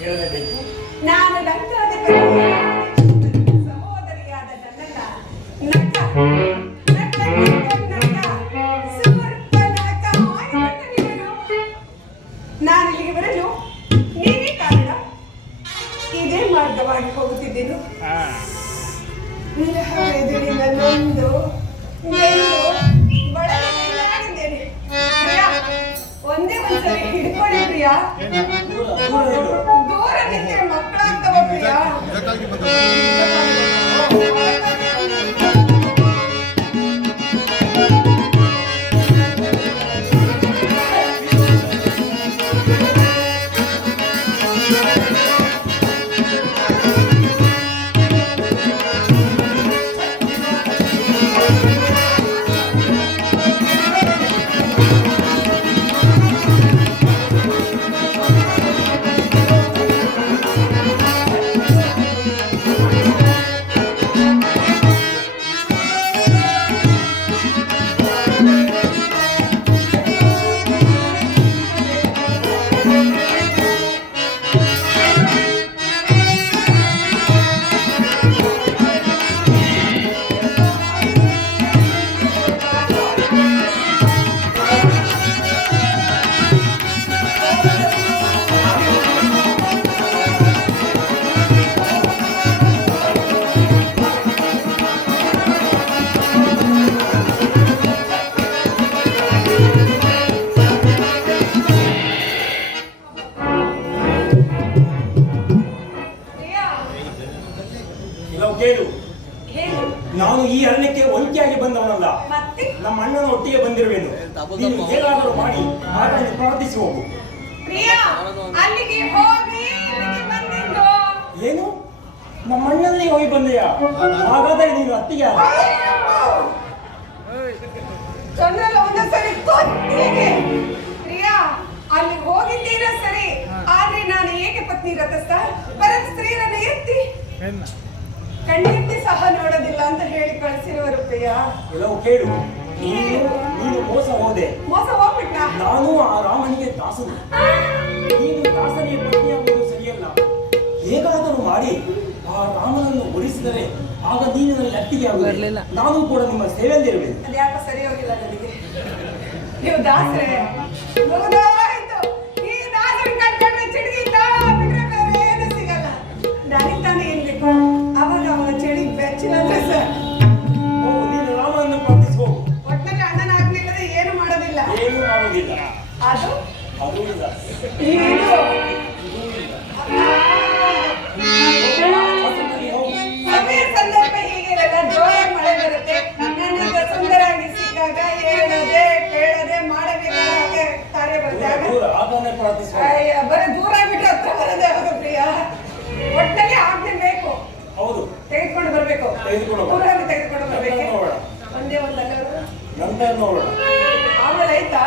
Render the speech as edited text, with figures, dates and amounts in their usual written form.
ಹೇಳಲೇಬೇಕು. ನಾನು ಲಂಕಾಧಿಪತಿ ಸಹೋದರಿಯಾದ ನನ್ನನ್ನ ನಟ ನಟ ನಟ ಸುವರ್ಣನಟ ಆಯ್ತನಿವನು. ನಾನು ಇಲ್ಲಿಗೆ ಬರಲು ನೀವೇ ಕಾರಣ. ಇದೇ ಮಾರ್ಗವಾಗಿ ಹೋಗುತ್ತಿದ್ದೇನು. ವಿರಹ ಎದುರಿನ ನೊಂದು ಬಳಲಿದ್ದೇನೆ. ಪ್ರಿಯಾ, ಒಂದೇ ಒಂದ್ಸರಿ ಹಿಡ್ಕೊಳ್ಳಿ ಪ್ರಿಯಾ. ದೂರ ನಿಂತೆ ಮಕ್ಕಳಾಗ್ತವ ಪ್ರಿಯಾ. ನಾನು ಈ ಅರಣ್ಯಕ್ಕೆ ಒಂಟಿಯಾಗಿ ಬಂದವನಲ್ಲ, ನಮ್ಮ ಅಣ್ಣನ ಒಟ್ಟಿಗೆ ಬಂದಿರುವೆನು. ನೀನು ಹೇಗಾದರೂ ಮಾಡಿ ಆತನಿಗೆ ಪ್ರಾರ್ಥಿಸಿ ಹೋಗು. ಏನು, ನಮ್ಮ ಅಣ್ಣನಲ್ಲಿ ಹೋಗಿ ಬಂದೆಯಾ? ಹಾಗಾದರೆ ನೀನು ಅತ್ತಿಗೆ ಅಲ್ಲಿ ಹೋಗಿದ್ದೀರಾ ಸರಿ, ಆದ್ರೆ ನಾನು ಏಕೆ ಪತ್ನಿ ರಥಸ್ಥ ಬರ ಸ್ತ್ರೀಯರನ್ನು ಎತ್ತಿ ಕಣ್ಣಿಟ್ಟು ಸಹ ನೋಡೋದಿಲ್ಲ ಅಂತ ಹೇಳಿ ಕಳಿಸಿರುವರು ಪ್ರಿಯ. ಎಲ್ಲವೂ ಕೇಳು. ನೀನು ಮೋಸ ಹೋದೆ. ಮೋಸ ಹೋಗ್ಬಿಟ್ಟ. ನಾನು ಆ ರಾಮನಿಗೆ ದಾಸನು. ನೀನು ದಾಸನಿಗೆ ಪತ್ನಿಯಾಗುವುದು ಸರಿಯಲ್ಲ. ಹೇಗಾದರೂ ಮಾಡಿ ಆ ರಾಮನನ್ನು ಒಲಿಸಿದರೆ ಆಗ ನೀನು ನನಗೆ ಅತ್ತಿಗೆ ಆಗುವುದಿಲ್ಲ. ನಾನು ಕೂಡ ನಿಮ್ಮ ಸೇವೆಯಲ್ಲಿರುವೆನು. ಅದ್ಯಾಕೆ ಸರಿ ಹೋಗಿಲ್ಲ ನನಗೆ. ನೀವು ದಾಸರೇ ಹೌದಾಯ್ತು. ಈ ದಾಸರ ಕಟ್ಕೊಂಡ್ರೆ ಚಿಡಿಗಿಲ್ಲ ಬಿಟ್ರೆ ಬೇರೆ ಏನು ಸಿಗಲ್ಲ. ನನಗೆ ತಾನೇ ಏನ್ ಬೇಕು. ಅವಾಗ ಅವನ ಚಳಿ ಬೆಚ್ಚಿನಂದ್ರೆ ಸರ್ ನೀನು ರಾಮನನ್ನು ಪ್ರಾರ್ಥಿಸಿ ಹೋಗು. ಒಟ್ಟಿನಲ್ಲಿ ಅಣ್ಣನ ಆಗ್ಲಿಲ್ಲದೆ ಏನು ಮಾಡೋದಿಲ್ಲ. ಏನು ಮಾಡೋದಿಲ್ಲ. ಅದು ಅದು ಇಲ್ಲ. ಇದು ಸಮಯ ಸಂದರ್ಭ ಹೀಗಿರಲ್ಲ. ಜೋರಾಗಿ ಮಳೆ ಬರುತ್ತೆ. ನನ್ನೀಗ ಸುಂದರಾಗಿ ಸಿಕ್ಕಾಗ ಹೇಳದೆ ಕೇಳದೆ ಮಾಡಬೇಕಾದ ಕಾರ್ಯ ಬರುತ್ತೆ. ಅಯ್ಯ, ಬರೀ ದೂರ ಬಿಟ್ಟು ಹತ್ರ ಬರೋದೇ ಆಗ ಪ್ರಿಯ. ಒಟ್ಟಿನಲ್ಲಿ ಆಗ್ಬೇಕು. ಹೌದು, ತೆಗೆದುಕೊಂಡು ಬರ್ಬೇಕು. ದೂರಾಗಿ ತೆಗೆದುಕೊಂಡು ಬರ್ಬೇಕು. ಒಂದೇ ಒಂದಲ್ಲ ನಂತರ ನೋಡೋಣ. ಆಮೇಲೆ ಆಯ್ತಾ.